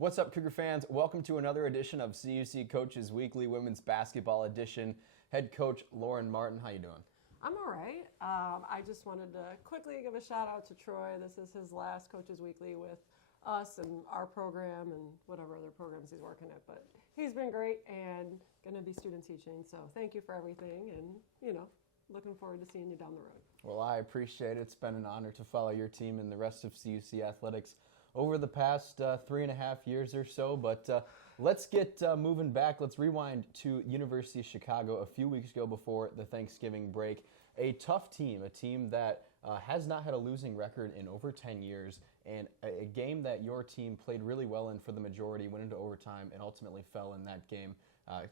What's up, Cougar fans? Welcome to another edition of CUC Coaches Weekly Women's Basketball Edition. Head coach Lauren Martin, how you doing? I'm all right. I just wanted to quickly give a shout out to Troy. This is his last Coaches Weekly with us and our program and whatever other programs he's working at. But he's been great and going to be student teaching. So thank you for everything, and looking forward to seeing you down the road. Well, I appreciate it. It's been an honor to follow your team and the rest of CUC athletics over the past 3.5 years or so. But let's get moving back. Let's rewind to University of Chicago a few weeks ago before the Thanksgiving break. A tough team, a team that has not had a losing record in over 10 years, and a game that your team played really well in for the majority, went into overtime, and ultimately fell in that game.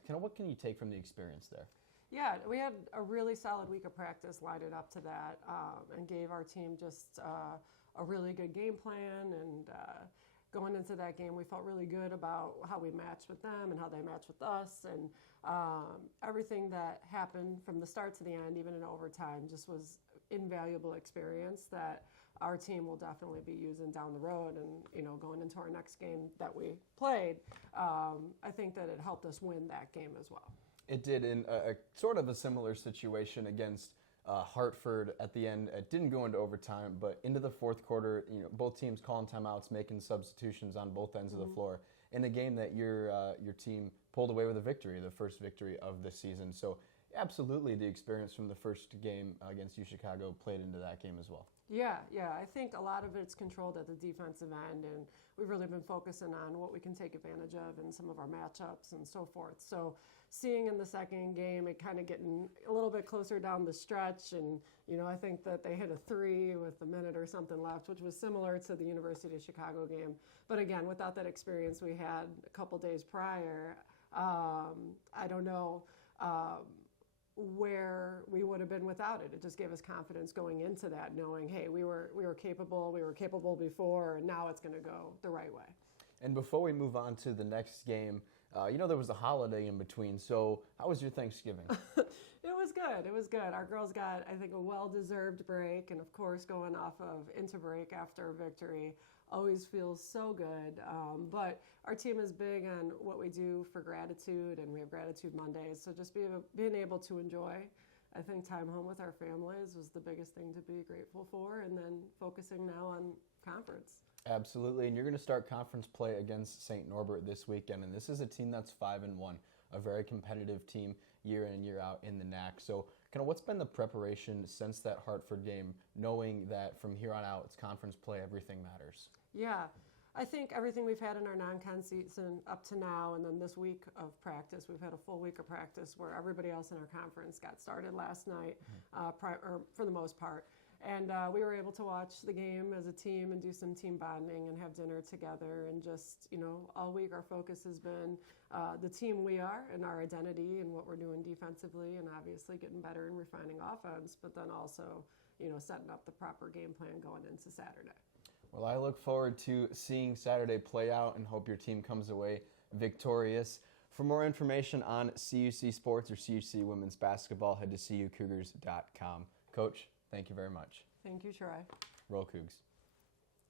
What can you take from the experience there? Yeah, we had a really solid week of practice lining up to that, and gave our team just a really good game plan. And going into that game, we felt really good about how we matched with them and how they matched with us. And everything that happened from the start to the end, even in overtime, just was invaluable experience that our team will definitely be using down the road. And going into our next game that we played, I think that it helped us win that game as well. It did in a sort of a similar situation against Hartford at the end. It didn't go into overtime, but into the fourth quarter, both teams calling timeouts, making substitutions on both ends of the floor in a game that your team pulled away with a victory, the first victory of the season. So absolutely the experience from the first game against UChicago played into that game as well. Yeah, I think a lot of it's controlled at the defensive end, and we've really been focusing on what we can take advantage of in some of our matchups and so forth. So seeing in the second game, it kind of getting a little bit closer down the stretch, and I think that they hit a three with a minute or something left, which was similar to the University of Chicago game. But again, without that experience we had a couple days prior, I don't know where we would have been without it. It just gave us confidence going into that, knowing, hey, we were capable before, and now it's going to go the right way. And before we move on to the next game, there was a holiday in between, so how was your Thanksgiving? It was good. Our girls got, I think, a well-deserved break, and of course going off of into break after a victory always feels so good. But our team is big on what we do for gratitude, and we have Gratitude Mondays, so just being able to enjoy, I think, time home with our families was the biggest thing to be grateful for, and then focusing now on conference. Absolutely, and you're going to start conference play against St. Norbert this weekend, and this is a team that's 5-1, a very competitive team year in and year out in the NAC. So what's been the preparation since that Hartford game, knowing that from here on out it's conference play, everything matters? Yeah, I think everything we've had in our non-con season up to now, and then this week of practice, we've had a full week of practice where everybody else in our conference got started last night, or for the most part. And we were able to watch the game as a team and do some team bonding and have dinner together. And just, all week our focus has been the team we are and our identity and what we're doing defensively, and obviously getting better and refining offense, but then also, setting up the proper game plan going into Saturday. Well, I look forward to seeing Saturday play out and hope your team comes away victorious. For more information on CUC sports or CUC women's basketball, head to cucougars.com. Coach, thank you very much. Thank you, Troy. Roll Cougs.